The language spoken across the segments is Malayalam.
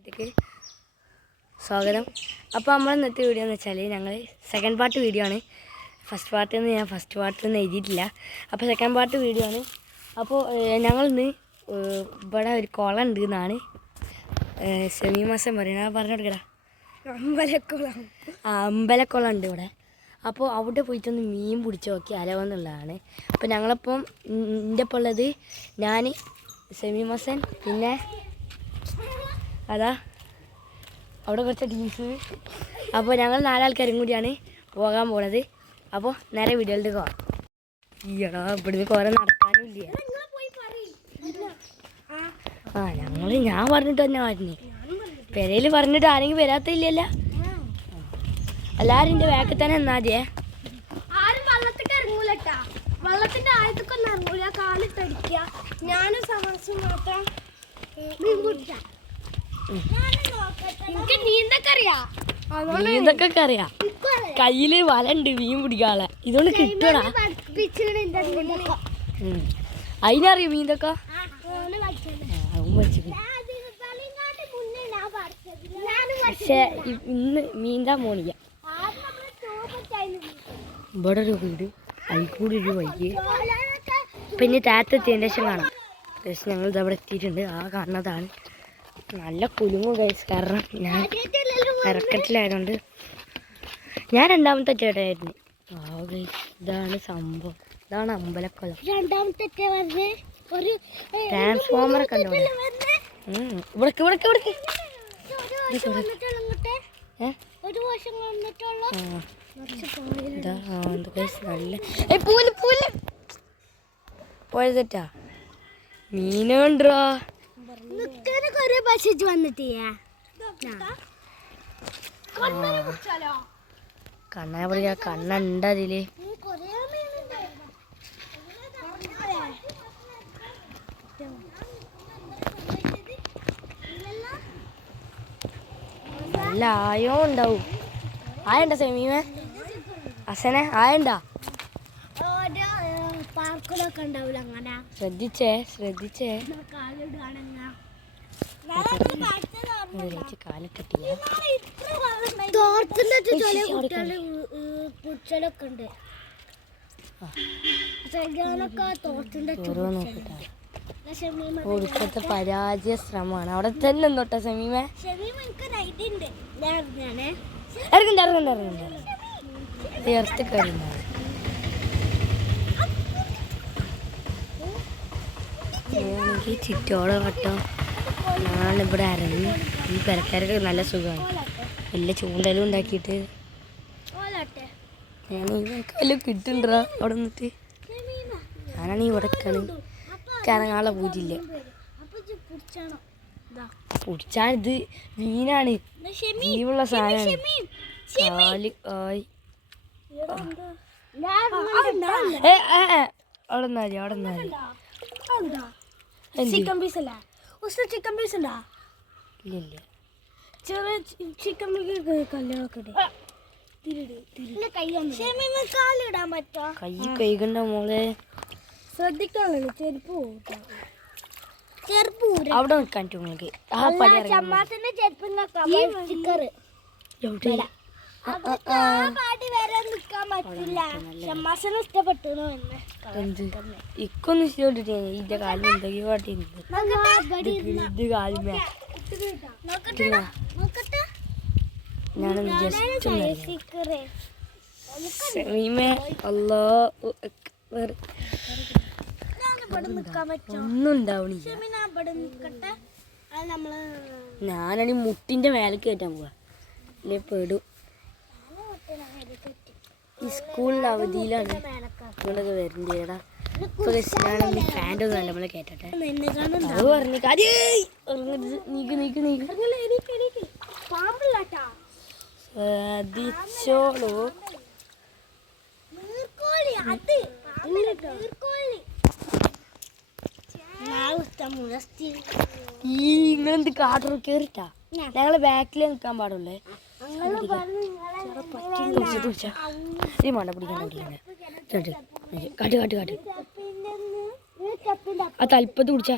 വീട്ടിലേക്ക് സ്വാഗതം. അപ്പോൾ നമ്മൾ ഇന്നത്തെ വീഡിയോ എന്ന് വെച്ചാൽ ഞങ്ങൾ സെക്കൻഡ് പാർട്ട് വീഡിയോ ആണ്. ഫസ്റ്റ് പാർട്ടൊന്നും എഴുതിയിട്ടില്ല. അപ്പോൾ സെക്കൻഡ് പാർട്ട് വീഡിയോ ആണ്. അപ്പോൾ ഞങ്ങളിന്ന് ഇവിടെ ഒരു കുളം ഉണ്ട് എന്നാണ് സെമി മാസം പറയുന്നത്. പറഞ്ഞു കൊടുക്കടാ. അമ്പലക്കുളം ഉണ്ട് ഇവിടെ. അപ്പോൾ അവിടെ പോയിട്ടൊന്ന് മീൻ പിടിച്ച് നോക്കി അലവെന്നുള്ളതാണ്. അപ്പോൾ ഞങ്ങളിപ്പം എൻ്റെ ഒപ്പം ഉള്ളത് ഞാൻ, സെമി മാസൻ, പിന്നെ അതാ അവിടെ കുറച്ച് ടീംസ്. അപ്പോൾ ഞങ്ങൾ 4 ആൾക്കാരും കൂടിയാണ് പോകാൻ പോണത്. അപ്പോൾ നേരെ വീഡിയോയിലേക്ക് പോകാം. ഈയടാ ഇവിടുന്ന് കുറേ നടക്കാനും ഇല്ല. ഞാൻ പറഞ്ഞിട്ട് തന്നെ പറഞ്ഞു. പെരയിൽ പറഞ്ഞിട്ട് ആരെങ്കിലും വരാത്തില്ലല്ലോ. എല്ലാവരും എൻ്റെ ബാക്കിൽ തന്നെ എന്നാതിയേ. ആരും വെള്ളത്തിക്ക് ഇറങ്ങൂലട്ടാ. വെള്ളത്തിന്റെ ആഴത്തൊക്കെ ഇറങ്ങൂല. കാലിട്ടടിക്കുക. ഞാനും സമർസും മാത്രം മീൻ പിടിച്ച. എനിക്ക് നീന്തൊക്കെ അറിയാം. കയ്യില് വല ഉണ്ട് മീൻ പിടിക്കാളെ. ഇതുകൊണ്ട് കിട്ടൂടാ. അതിനറിയോ മീന്തൊക്കെ? പക്ഷെ ഇന്ന് മീന്താൻ പോണില്ല. ഇവിടെ ഒരു വീട്, അതിൽ കൂടി ഒരു വൈകി. പിന്നെ താഴത്തെത്തിയതിൻ്റെ ശേഷം കാണാം. പക്ഷെ ഞങ്ങൾ ഇതവിടെ എത്തിയിട്ടുണ്ട്. ആ കാണുന്നതാണ്. നല്ല കുലുങ്ങും കഴിച്ച്. കാരണം ഞാൻ ഇറക്കത്തിലായതുകൊണ്ട്. ഞാൻ രണ്ടാമത്തെ ചേട്ടായിരുന്നു. ഇതാണ് സംഭവം. ഇതാണ് അമ്പലക്കുളം. ട്രാൻസ്ഫോമറൊക്കെ ഉണ്ട് ഇവിടെ. പോയതെറ്റാ മീനുണ്ടോ? കണ്ണാ പറയാ. കണ്ണുണ്ട് അതില്. നല്ല ആയോ ഉണ്ടാവും. ആയണ്ട സെമീമേ, അസനെ ആയണ്ടാ? പാർക്കിലൊക്കെ ഉണ്ടാവില്ല. അങ്ങനെ ശ്രദ്ധിച്ചേ. കാലൊക്കെട്ടില്ല. പുച്ചലൊക്കെ ഉണ്ട്. ഇപ്പോഴത്തെ പരാജയ ശ്രമമാണ്. അവിടെ തന്നെ തൊട്ടാ സെമീമേ. ചുറ്റോടെ വട്ടം ഞാനിവിടെ ഇറങ്ങി. ഈ പെരക്കാരൊക്കെ നല്ല സുഖമാണ്. വലിയ ചൂണ്ടലും ഉണ്ടാക്കിയിട്ട് ഞാൻ കിട്ടുണ്ടാ അവിടെ നിന്നിട്ട്. ഞാനാണ് ഇവിടെ ഇറങ്ങാനുള്ള പൂജില്ല. പിടിച്ചാൽ ഇത് മീനാണ്, ജീവുള്ള സാധനമാണ്. കാല് ആയി അവിടെ നിന്നാല് ചിക്കൻ പീസ് അല്ല. ചിക്കൻ പീസ് ഉണ്ടാ? ഇല്ല. ചെറിയ ചിക്കൻ കല്ലുകളൊക്കെ കാലിടാൻ പറ്റോ? കൈ കൈകണ്ട മോളെ. ശ്രദ്ധിക്കാണല്ലോ. ചെരുപ്പ് അവിടെ നിൽക്കാൻ നിങ്ങൾക്ക്. ചമ്മാത്തിന്റെ ചെരുപ്പ് സ്റ്റിക്കർ നിക്കാൻ പറ്റില്ല. ഷമ്മാസിന് ഇഷ്ടപ്പെട്ടു. ഇക്കൊന്നും ഇഷ്ടപ്പെട്ടിട്ട് ഇതിന്റെ കാലിൽ എന്തൊക്കെയോ കാട്ടിയിരുന്നു. ഇത് കാലുമേ ഞാനൊന്ന് ജസ്റ്റ് ഒന്നും ഉണ്ടാവണില്ല. ഞാനാണീ മുട്ടിന്റെ മേലേക്ക് കയറ്റാൻ പോവാ. അല്ലെ പെടും. ഈ സ്കൂളിൽ അവധിയിലാണ് ഇങ്ങോട്ടൊക്കെ വരണ്ടേടാ. ഞാനൊന്ന് പാൻ്റ് ഒന്നും നമ്മളെ കേട്ടെ. അത് പറഞ്ഞു ശ്രദ്ധിച്ചോളൂ. ഇങ്ങളെന്ത് കാട്ടർ കേറിട്ടാ? ഞങ്ങള് ബാക്കിൽ നിൽക്കാൻ പാടുള്ളേ. മണ്ട പിടിക്കാൻ കാട്ട് കാട്ട് കാട്ട്. ആ തലപ്പത്ത് പിടിച്ചാ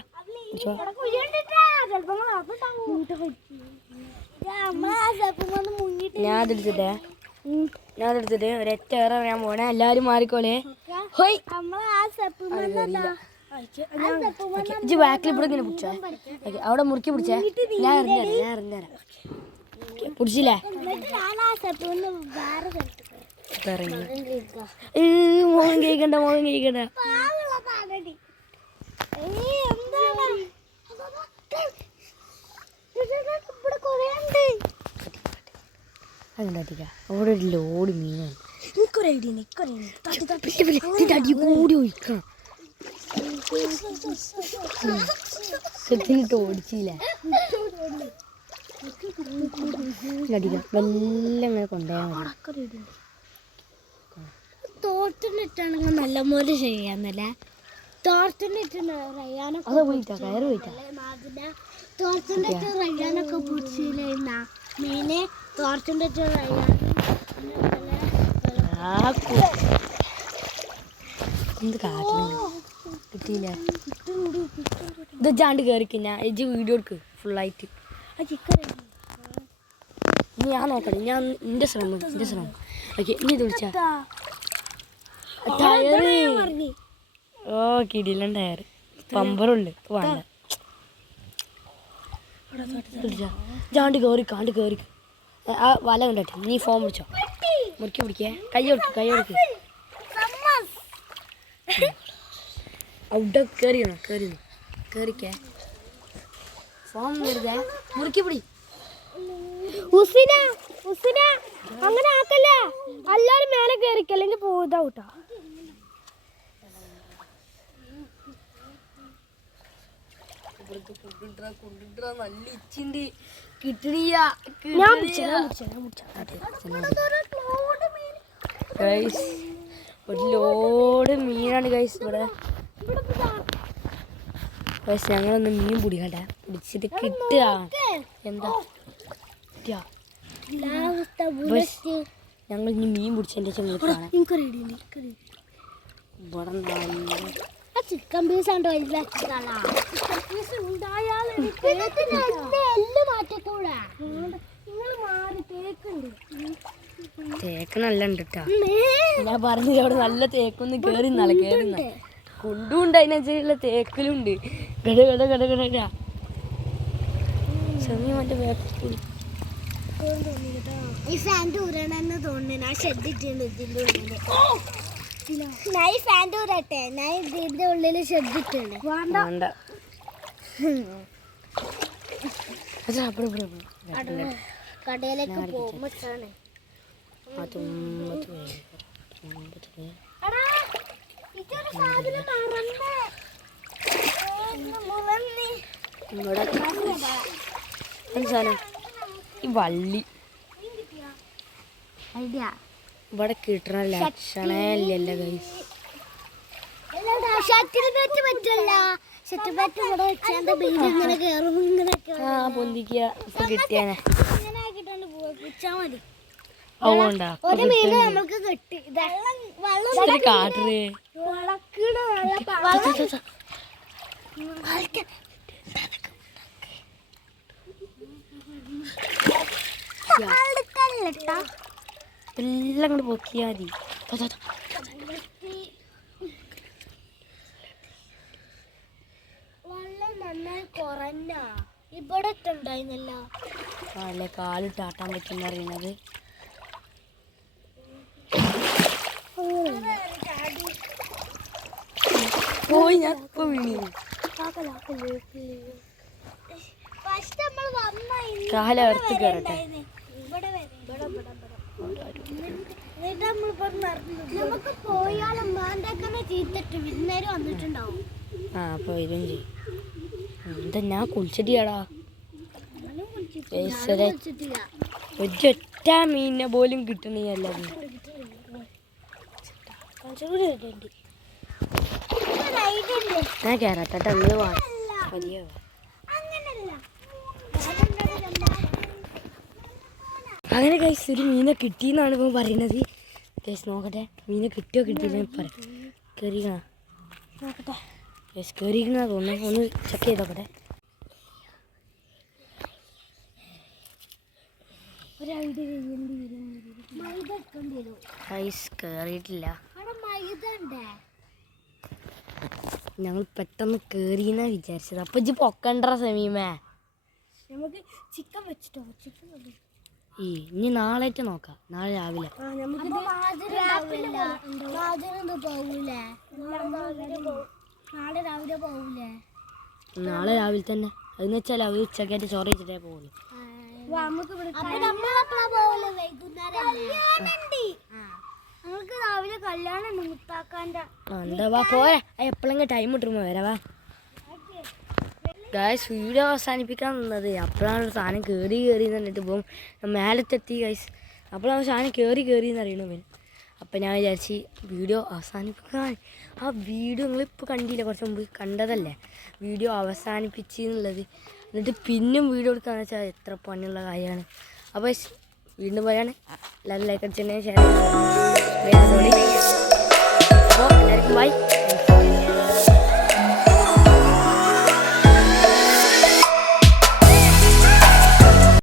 ഞാൻ അതെടുത്തിട്ട് ഒരൊറ്റ ഏറെ ഞാൻ പോണേ. എല്ലാരും മാറിക്കോളേ. ഹോയ് ഇജ്ജ് ബാക്കിൽ ഇവിടെ ഇങ്ങനെ പിടിച്ചേ. ഓക്കെ അവിടെ മുറുക്കി പിടിച്ചേ. ഞാൻ എറിഞ്ഞുതരാം. പിടിച്ചില്ലേ? മോഹൻ കേൾക്കണ്ട. അതുണ്ടാ അവിടെ ഒരു ലോഡ് മീനാണ്. അടി കൂടി ഒഴിക്കണം. സെറ്റിട്ട് ഓടിച്ചില്ലേ? അടിക്കാം വെല്ലം അങ്ങനെ കൊണ്ടുപോയാൽ മതി. തോർത്തിട്ടാണെങ്കിൽ നല്ലപോലെ ചെയ്യാന്നല്ലേ. തോർത്തിട്ട് റയ്യാനൊക്കെ അത് പോയിട്ടാ കയറ് പോയിട്ടാ തോർത്തിട്ട് റയ്യാനൊക്കെ പിടിച്ചില്ല മീനെ. തോർത്തിട്ട് റയ്യാൻ എന്ത് കാട്ടില്ല കിട്ടിയില്ല. ഇത് ജാണ്ട് കയറിക്കില്ല. ഇജ്ജ് വീഡിയോ എടുക്ക് ഫുള്ളായിട്ട്. ഞാൻ നോക്കട്ടെ. ഞാൻ എൻ്റെ ശ്രമം. ഓക്കെ ഇനി ഇത് വിളിച്ചാ ടയറ്. ഓ കിടിലൻ ടയർ. പമ്പറുണ്ട് വേണ്ട. ജാണ്ട് കയറി ആ വല കണ്ടട്ടെ. നീ ഫോൺ പിടിച്ചോ. മുറുക്കി പിടിക്കേ. കൈ കൊടുക്ക്. അവിടെ കേറിക്കേ. ഫോൺ വെറുതെ മുറുക്കി പിടി. അങ്ങനെ ആക്കല്ല. എല്ലാരും മേലെ കയറിക്കല്ലെങ്കിൽ പോതാവൂട്ടാ. നല്ല ഇച്ചിണ്ട് കിട്ടണിയ. ഒരു ലോഡ് മീനാണ് ഗൈസ് ഇവിടെ. പക്ഷെ ഞങ്ങളൊന്ന് മീൻ പിടിക്കണ്ട. പിടിച്ചിട്ട് കിട്ടുക എന്താ ഞങ്ങൾ ഇനി മീൻ പിടിച്ചതിൻ്റെ ചെങ്ങാണ് ഇവിടെ ചിക്കൻ പീസ് ഉണ്ടോ? തേക്ക് നല്ല ഉണ്ട് കേട്ടോ. ഞാൻ പറഞ്ഞില്ല അവിടെ നല്ല തേക്കൊന്ന് കേറുന്ന കുണ്ടുണ്ട്. അതിനനുസരിച്ചുള്ള തേക്കിലുണ്ട്. ഗട സമയം മറ്റേ വേപ്പൂരി ഈ ഫാൻ്റെ ഊരണെന്ന് തോന്നുന്നു. ഞാൻ ശ്രദ്ധിച്ചിട്ടുണ്ട് ഇതിൻ്റെ ഉള്ളില്. ഞാൻ ഈ ഫാൻ്റെ ഊരട്ടെ. ഞാൻ ഇതിൻ്റെ ഉള്ളിൽ ശ്രദ്ധിച്ചിട്ടുണ്ട്. വേണ്ട കടയിലേക്ക് പോകുമ്പോ ഈ വള്ളി ഐഡിയ ഇവിടെ കിട്ടണ ലക്ഷണേ ഇല്ലല്ലോ ഗൈസ്. പൊന്തിക്കുക കിട്ടിയാനെ അതുകൊണ്ടാ കാട്ടറ്. എല്ലാം കൂടെ പൊക്കിയാ മതി. ഇവിടെ ഉണ്ടായിരുന്നല്ലോ. കാലിട്ട് ആട്ടാൻ പറ്റുന്ന അറിയണത്. പോയി ഞാൻ ഇപ്പൊ വീണു. കാലർത്ത് കയറട്ടെ. നമുക്ക് പോയാലും ചീത്തിട്ട് വിരുന്നേര് വന്നിട്ടുണ്ടാവും. ആ അപ്പൊ ഇതും ചെയ്യും. എന്താ ഞാൻ കുളിച്ചിട്ടാടാ. ഒറ്റ മീനിനെ പോലും കിട്ടണില്ല. ഞാൻ കേറട്ടെ. അങ്ങനെ കൈസ് ഒരു മീനെ കിട്ടിയെന്നാണ് ഇപ്പം പറയുന്നത്. കേസ് നോക്കട്ടെ മീനെ കിട്ടിയോ കിട്ടിയില്ല പറയാം. കയറിക്കണ നോക്കട്ടെ. കേസ് കയറിക്കണ തോന്നുന്നു. ഒന്ന് ചെക്ക് ചെയ്തോക്കട്ടെ. ഒരു ഐഡിയ ചെയ്യേണ്ടി വരും. മൈദ എടുക്കേണ്ടി വരും. ഗൈസ് കേറിയിട്ടില്ല. അവിടെ മൈദ ഉണ്ടേ. ഞങ്ങൾ പെട്ടെന്ന് കേറിയെന്നാ വിചാരിച്ചത്. അപ്പൊ ഇജ്ജ് പൊക്കണ്ട സമീമേ. നമുക്ക് ചിക്കൻ വെച്ചിട്ടോ. ചിക്കൻ ഇനി നാളേറ്റ് നോക്കാം. നാളെ രാവിലെ നാളെ രാവിലെ തന്നെ. അതെന്ന് വെച്ചാൽ അവർ ഉച്ചക്കായിട്ട് ചോറ് വെച്ചിട്ടേ പോകുള്ളൂ. നമുക്ക് രാവിലെ കല്യാണം മുത്താക്കാൻ്റെ. എന്താ വാ പോരെ. എപ്പോഴെങ്കിലും ടൈം കിട്ടുമ്പോ വരാവാ. ഗൈസ് വീഡിയോ അവസാനിപ്പിക്കാൻ നിന്നത് അപ്പോഴാണ് ഒരു സാധനം കയറി എന്ന് പറഞ്ഞിട്ട് ഇപ്പം മേലത്തെത്തി ഗൈസ്. അപ്പോഴാണ് സാധനം കയറി എന്ന് അറിയണു പിന്നെ. അപ്പം ഞാൻ വിചാരിച്ച് വീഡിയോ അവസാനിപ്പിക്കാൻ. ആ വീഡിയോ നിങ്ങളിപ്പോൾ കണ്ടില്ല, കുറച്ച് മുമ്പ് കണ്ടതല്ലേ വീഡിയോ അവസാനിപ്പിച്ച് എന്നുള്ളത്. എന്നിട്ട് പിന്നും വീഡിയോ എടുക്കാന്ന് വെച്ചാൽ എത്ര പണിയുള്ള കാര്യമാണ്. അപ്പോൾ വീണ്ടും പറയാണ് എല്ലാവരും ലൈക്ക് അടിച്ചതിന് ശേഷം അപ്പോൾ എല്ലാവർക്കും ബൈ.